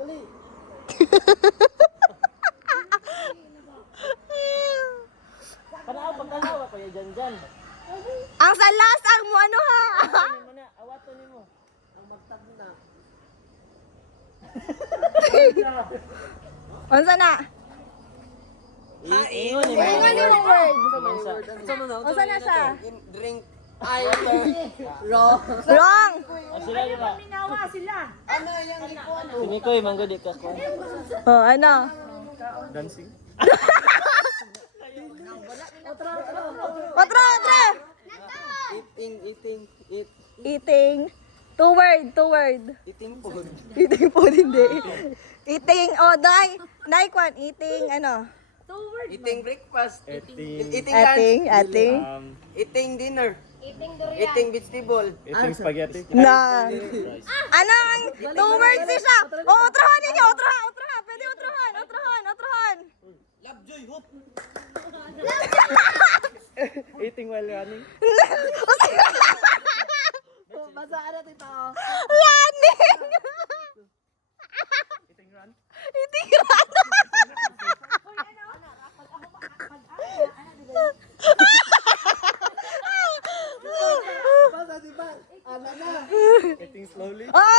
Dali. Panaw, pagkanaw ako yan dyan. Ang salas ang mo ano ha? Awaton mo na, awaton mo. Ang magtag na. Unsa na? Ingon Ingon ni mong word. Unsa na siya? Drink. Wrong. Wrong. Sila yun na. Ano yung ipon? Sinikoy, manggodi ka ko. Oh, ano? Dancing? Otra. Eating. Two word. Eating food. Eating food, hindi. Eating, dai kwan, eating, ano? Eating breakfast. Eating Ating. Eating dinner. Eating vegetable. Eating spaghetti? Na. Ano ang two words siya? Otrahan ninyo, otrahan. Pwede otrahan. Lovejoy, hope. Eating while running? Basaan natin ito. Running! Eating run? Eating run! Basa, di ba? Ano na? Eating slowly? Ay!